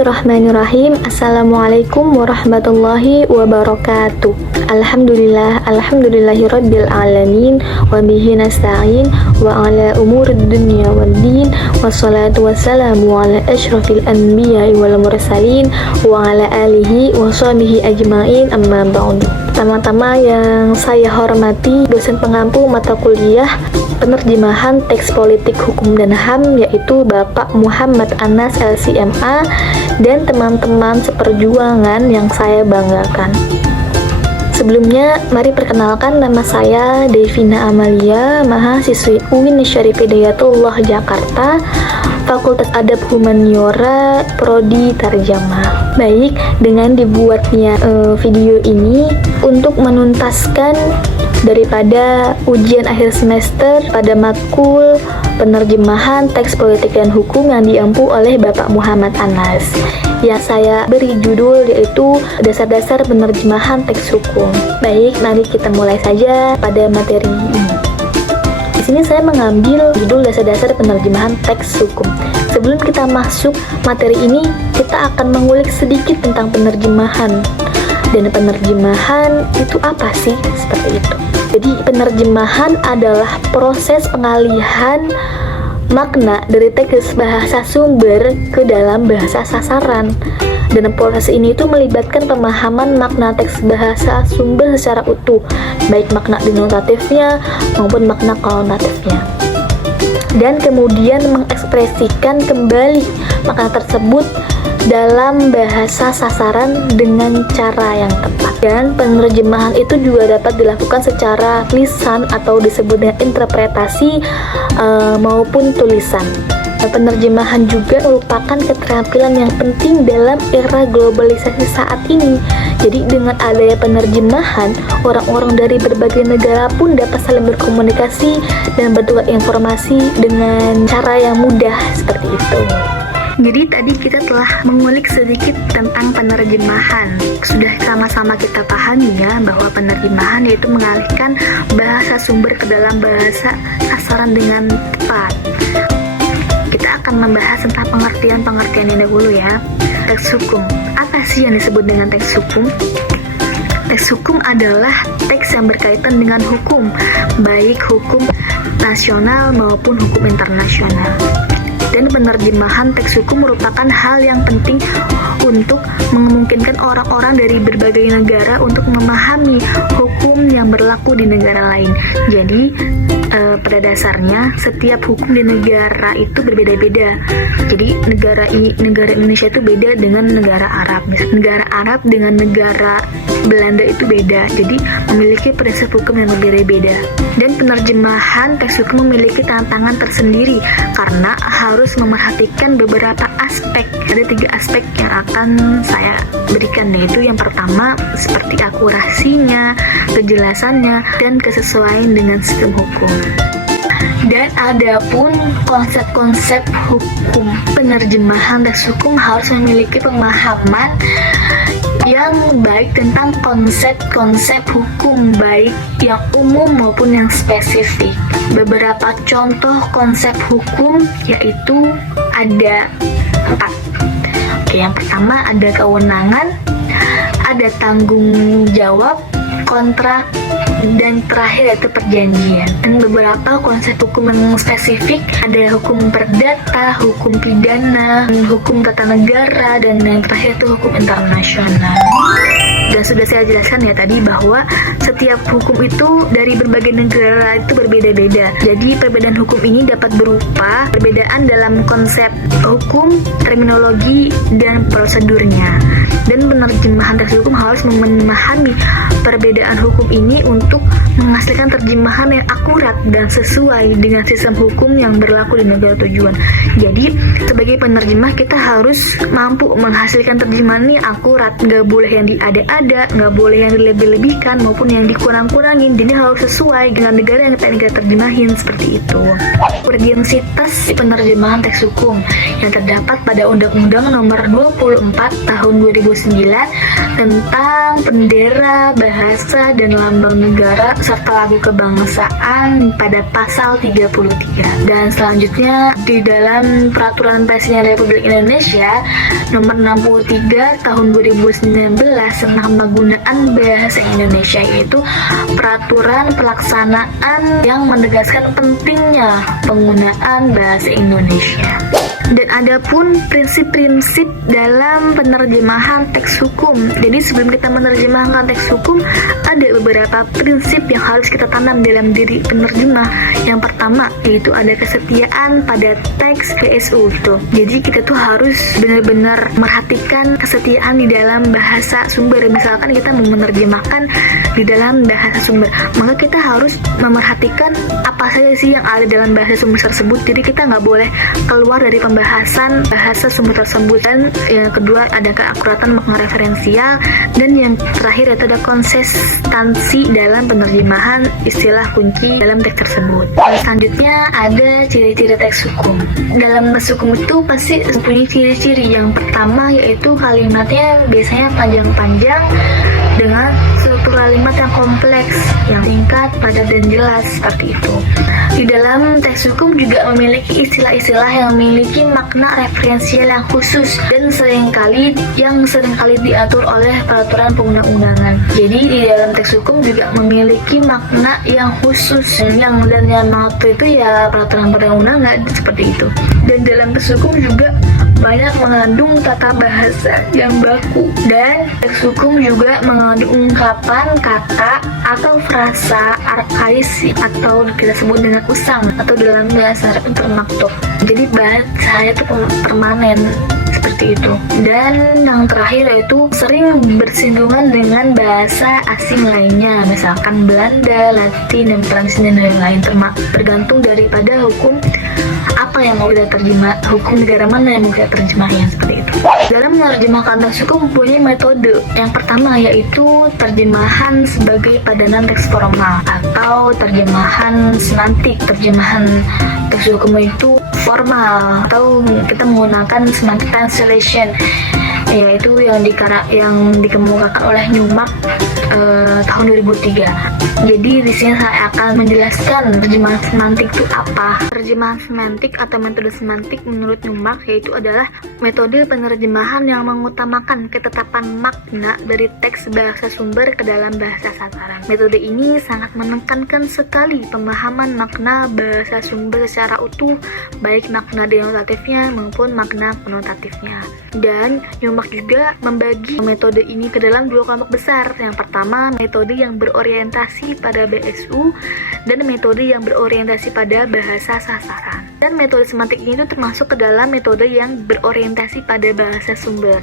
Bismillahirrahmanirrahim. Assalamualaikum warahmatullahi wabarakatuh. Alhamdulillahirabbil alamin wa bihi nasta'in wa ala umurid dunya waddin wassalatu wassalamu ala asyrafil anbiya'i wal mursalin wa ala alihi wa sahbihi ajmain, amma ba'du. Pertama-tama yang saya hormati dosen pengampu mata kuliah penerjemahan teks politik hukum dan HAM, yaitu Bapak Muhammad Anas LCMA, dan teman-teman seperjuangan yang saya banggakan. Sebelumnya, mari perkenalkan, nama saya Devina Amalia, mahasiswi UIN Syarif Hidayatullah Jakarta, Fakultas Adab Humaniora, Prodi Tarjamah. Baik, dengan dibuatnya video ini untuk menuntaskan daripada ujian akhir semester pada matkul penerjemahan teks politik dan hukum yang diampu oleh Bapak Muhammad Anas, yang saya beri judul yaitu dasar-dasar penerjemahan teks hukum. Baik, mari kita mulai saja pada materi ini. Di sini saya mengambil judul dasar-dasar penerjemahan teks hukum. Sebelum kita masuk materi ini, kita akan mengulik sedikit tentang penerjemahan. Dan penerjemahan itu apa sih? Seperti itu. Jadi penerjemahan adalah proses pengalihan makna dari teks bahasa sumber ke dalam bahasa sasaran. Dan proses ini itu melibatkan pemahaman makna teks bahasa sumber secara utuh, baik makna denotatifnya maupun makna konotatifnya. Dan kemudian mengekspresikan kembali makna tersebut dalam bahasa sasaran dengan cara yang tepat. Dan penerjemahan itu juga dapat dilakukan secara lisan atau disebut dengan interpretasi maupun tulisan. Penerjemahan juga merupakan keterampilan yang penting dalam era globalisasi saat ini. Jadi dengan adanya penerjemahan, orang-orang dari berbagai negara pun dapat saling berkomunikasi dan bertukar informasi dengan cara yang mudah seperti itu. Jadi tadi kita telah mengulik sedikit tentang penerjemahan. Sudah sama-sama kita pahami ya, bahwa penerjemahan yaitu mengalihkan bahasa sumber ke dalam bahasa sasaran dengan tepat. Kita akan membahas tentang pengertian-pengertian ini dahulu ya. Teks hukum. Apa sih yang disebut dengan teks hukum? Teks hukum adalah teks yang berkaitan dengan hukum, baik hukum nasional maupun hukum internasional. Dan penerjemahan teks hukum merupakan hal yang penting untuk memungkinkan orang-orang dari berbagai negara untuk memahami hukum yang berlaku di negara lain. Jadi pada dasarnya setiap hukum di negara itu berbeda-beda. Jadi negara Indonesia itu beda dengan negara Arab. Negara Arab dengan negara Belanda itu beda. Jadi memiliki prinsip hukum yang berbeda-beda. Dan penerjemahan teks hukum memiliki tantangan tersendiri karena harus memerhatikan beberapa aspek. Ada 3 aspek yang akan saya berikan, yaitu yang pertama seperti akurasinya, kejelasannya, dan kesesuaian dengan sistem hukum. Dan adapun konsep-konsep hukum, penerjemahan teks hukum harus memiliki pemahaman yang baik tentang konsep-konsep hukum, baik yang umum maupun yang spesifik. Beberapa contoh konsep hukum yaitu ada 4. Oke, yang pertama ada kewenangan, ada tanggung jawab, kontrak, dan terakhir yaitu perjanjian. Dan beberapa konsep hukum yang spesifik ada hukum perdata, hukum pidana, hukum tata negara, dan yang terakhir itu hukum internasional. Dan sudah saya jelaskan ya tadi bahwa setiap hukum itu dari berbagai negara itu berbeda-beda. Jadi perbedaan hukum ini dapat berupa perbedaan dalam konsep hukum, terminologi, dan prosedurnya. Dan penerjemahan teks hukum harus memahami perbedaan hukum ini untuk menghasilkan terjemahan yang akurat dan sesuai dengan sistem hukum yang berlaku di negara tujuan. Jadi sebagai penerjemah kita harus mampu menghasilkan terjemahan yang akurat, nggak boleh yang diada-ada, nggak boleh yang dilebih-lebihkan maupun yang dikurang-kurangin. Jadi harus sesuai dengan negara yang kita terjemahin, seperti itu. Urgensitas penerjemahan teks hukum yang terdapat pada Undang-Undang Nomor 24 Tahun 2009 tentang bendera, bahasa, dan lambang negara serta lagu kebangsaan pada pasal 33. Dan selanjutnya di dalam Peraturan Presiden Republik Indonesia nomor 63 tahun 2019 tentang penggunaan bahasa Indonesia, yaitu peraturan pelaksanaan yang menegaskan pentingnya penggunaan bahasa Indonesia. Dan ada pun prinsip-prinsip dalam penerjemahan teks hukum. Jadi sebelum kita menerjemahkan teks hukum, ada beberapa prinsip yang harus kita tanam dalam diri penerjemah. Yang pertama yaitu ada kesetiaan pada teks BSU gitu. Jadi kita tuh harus benar-benar merhatikan kesetiaan di dalam bahasa sumber. Misalkan kita mau menerjemahkan di dalam bahasa sumber, maka kita harus memerhatikan apa saja sih yang ada dalam bahasa sumber tersebut. Jadi kita nggak boleh keluar dari pembahasan bahasa sumber tersebut. Dan yang kedua ada keakuratan makna referensial, dan yang terakhir itu ada konsistensi dalam penerjemahan istilah kunci dalam teks tersebut. Selanjutnya ada ciri-ciri teks hukum. Dalam teks hukum itu pasti mempunyai ciri-ciri. Yang pertama yaitu kalimatnya biasanya panjang-panjang dengan struktur kalimat yang kompleks, yang singkat, padat, dan jelas seperti itu. Di dalam teks hukum juga memiliki istilah-istilah yang memiliki makna referensial yang khusus dan seringkali diatur oleh peraturan perundang-undangan. Jadi di dalam teks hukum juga memiliki makna yang khusus dan yang mengatur itu ya peraturan perundang-undangan seperti itu. Dan dalam teks hukum juga banyak mengandung tata bahasa yang baku, dan teks hukum juga mengandung ungkapan, kata, atau frasa arkais atau kita sebut dengan usang atau dalam bahasa Arab itu maktub. Jadi bahasa itu permanen seperti itu. Dan yang terakhir yaitu sering bersinggungan dengan bahasa asing lainnya, misalkan Belanda, Latin, dan Prancis, dan lain-lain, tergantung daripada hukum apa yang mau kita terjemah, hukum negara mana yang mau kita terjemahin seperti itu. Dalam menerjemahkan teks hukum mempunyai metode. Yang pertama yaitu terjemahan sebagai padanan teks formal atau terjemahan semantik. Terjemahan teks hukum itu formal atau kita menggunakan semantic translation, yaitu yang dikemukakan oleh Newmark tahun 2003. Jadi di sini saya akan menjelaskan terjemahan semantik itu apa. Terjemahan semantik atau metode semantik menurut Newmark yaitu adalah metode penerjemahan yang mengutamakan ketetapan makna dari teks bahasa sumber ke dalam bahasa sasaran. Metode ini sangat menekankan sekali pemahaman makna bahasa sumber secara utuh, baik makna denotatifnya maupun makna konotatifnya. Dan Newmark juga membagi metode ini ke dalam dua kelompok besar. Yang pertama, metode yang berorientasi pada BSU dan metode yang berorientasi pada bahasa sasaran. Dan metode semantik ini termasuk ke dalam metode yang berorientasi pada bahasa sumber.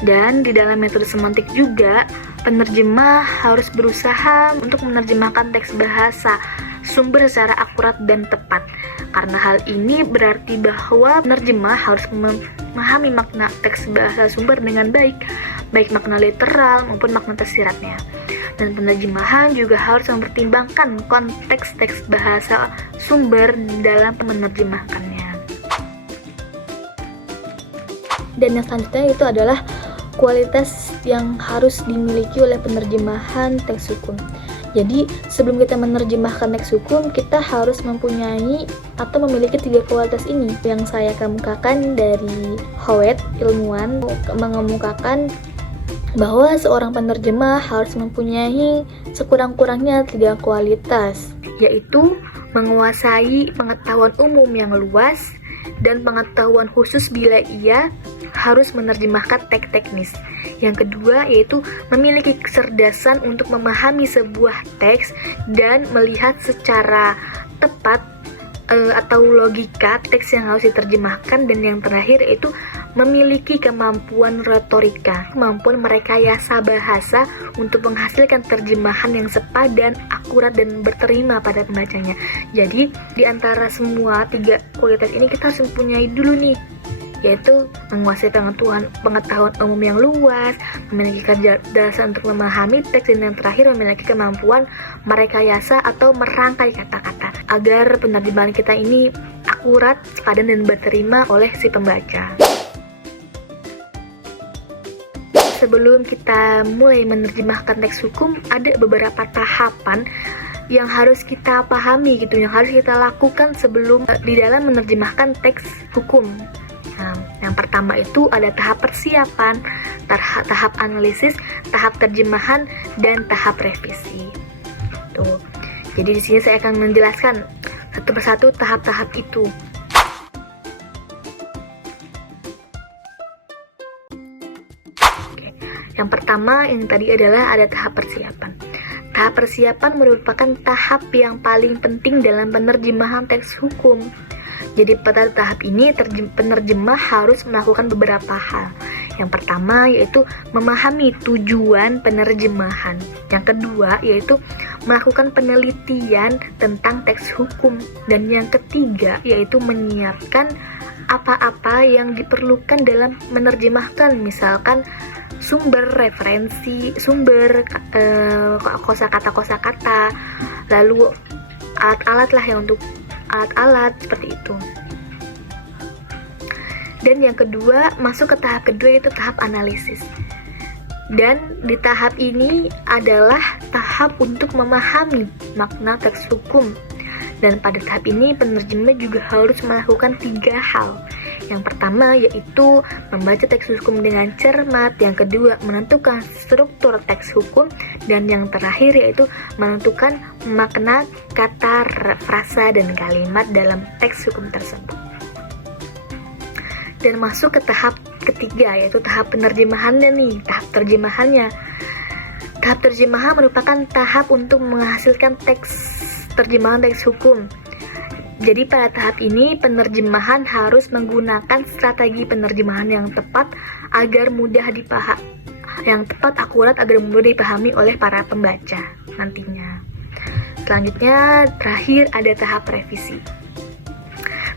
Dan di dalam metode semantik juga, penerjemah harus berusaha untuk menerjemahkan teks bahasa sumber secara akurat dan tepat. Karena hal ini berarti bahwa penerjemah harus memahami makna teks bahasa sumber dengan baik makna literal maupun makna tersiratnya. Dan penerjemahan juga harus mempertimbangkan konteks teks bahasa sumber dalam menerjemahkannya. Dan yang selanjutnya itu adalah kualitas yang harus dimiliki oleh penerjemahan teks hukum. Jadi sebelum kita menerjemahkan teks hukum, kita harus mempunyai atau memiliki 3 kualitas ini yang saya kemukakan dari Howard, ilmuwan, mengemukakan bahwa seorang penerjemah harus mempunyai sekurang-kurangnya 3 kualitas, yaitu menguasai pengetahuan umum yang luas dan pengetahuan khusus bila ia harus menerjemahkan teks teknis. Yang kedua yaitu memiliki kecerdasan untuk memahami sebuah teks dan melihat secara tepat atau logika teks yang harus diterjemahkan. Dan yang terakhir yaitu memiliki kemampuan retorika, kemampuan merekayasa bahasa untuk menghasilkan terjemahan yang sepadan, akurat, dan berterima pada pembacanya. Jadi di antara semua 3 kualitas ini kita harus mempunyai dulu nih, yaitu menguasai pengetahuan umum yang luas, memiliki kecerdasan untuk memahami teks, dan yang terakhir memiliki kemampuan merekayasa atau merangkai kata-kata agar penerjemahan kita ini akurat, sepadan, dan berterima oleh si pembaca. sebelum kita mulai menerjemahkan teks hukum, ada beberapa tahapan yang harus kita pahami gitu, yang harus kita lakukan sebelum di dalam menerjemahkan teks hukum. Nah, yang pertama itu ada tahap persiapan, tahap analisis, tahap terjemahan, dan tahap revisi. Tuh. Jadi di sini saya akan menjelaskan satu persatu tahap-tahap itu. Oke. Yang pertama yang tadi adalah ada tahap persiapan. Tahap persiapan merupakan tahap yang paling penting dalam penerjemahan teks hukum. Jadi pada tahap ini penerjemah harus melakukan beberapa hal. Yang pertama yaitu memahami tujuan penerjemahan. Yang kedua yaitu melakukan penelitian tentang teks hukum. Dan yang ketiga yaitu menyiapkan apa-apa yang diperlukan dalam menerjemahkan, misalkan sumber referensi, sumber kosakata, lalu alat-alat lah yang untuk alat-alat seperti itu. Dan yang kedua, masuk ke tahap kedua yaitu tahap analisis. Dan di tahap ini adalah tahap untuk memahami makna teks hukum. Dan pada tahap ini penerjemah juga harus melakukan 3 hal. Yang pertama yaitu membaca teks hukum dengan cermat, yang kedua menentukan struktur teks hukum, dan yang terakhir yaitu menentukan makna kata, frasa, dan kalimat dalam teks hukum tersebut. Dan masuk ke tahap ketiga yaitu tahap penerjemahannya nih, tahap terjemahannya. Tahap terjemahan merupakan tahap untuk menghasilkan terjemahan teks hukum. Jadi pada tahap ini penerjemahan harus menggunakan strategi penerjemahan yang tepat agar mudah akurat agar mudah dipahami oleh para pembaca nantinya. Selanjutnya terakhir ada tahap revisi.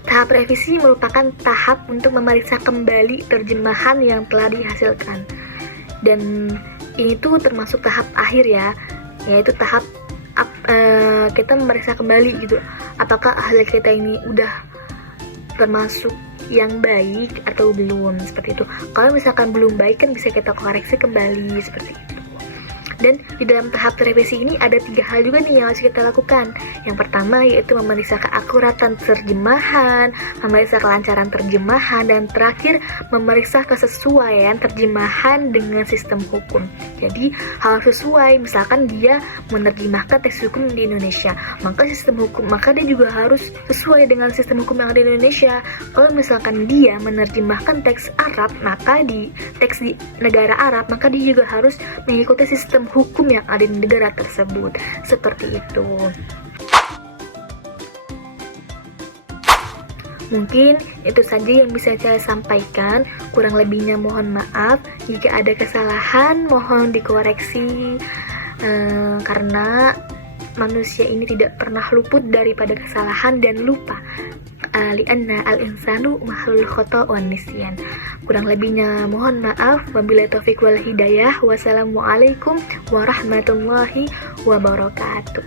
Tahap revisi merupakan tahap untuk memeriksa kembali terjemahan yang telah dihasilkan. Dan ini tuh termasuk tahap akhir ya, yaitu tahap kita memeriksa kembali gitu, apakah hasil kita ini udah termasuk yang baik atau belum, seperti itu. Kalau misalkan belum baik kan bisa kita koreksi kembali seperti itu. Dan di dalam tahap revisi ini ada 3 hal juga nih yang harus kita lakukan. Yang pertama yaitu memeriksa keakuratan terjemahan, memeriksa kelancaran terjemahan, dan terakhir memeriksa kesesuaian terjemahan dengan sistem hukum. Jadi harus sesuai, misalkan dia menerjemahkan teks hukum di Indonesia, maka dia juga harus sesuai dengan sistem hukum yang ada di Indonesia. Kalau misalkan dia menerjemahkan teks Arab, maka di teks di negara Arab, maka dia juga harus mengikuti sistem hukum yang ada di negara tersebut. Seperti itu. Mungkin itu saja yang bisa saya sampaikan. Kurang lebihnya mohon maaf. Jika ada kesalahan mohon dikoreksi, karena manusia ini tidak pernah luput daripada kesalahan dan lupa. Lianna al-insanu mahlul khata' wan nisyan. Kurang lebihnya mohon maaf. Wabillahi taufiq wal hidayah. Wassalamualaikum warahmatullahi wabarakatuh.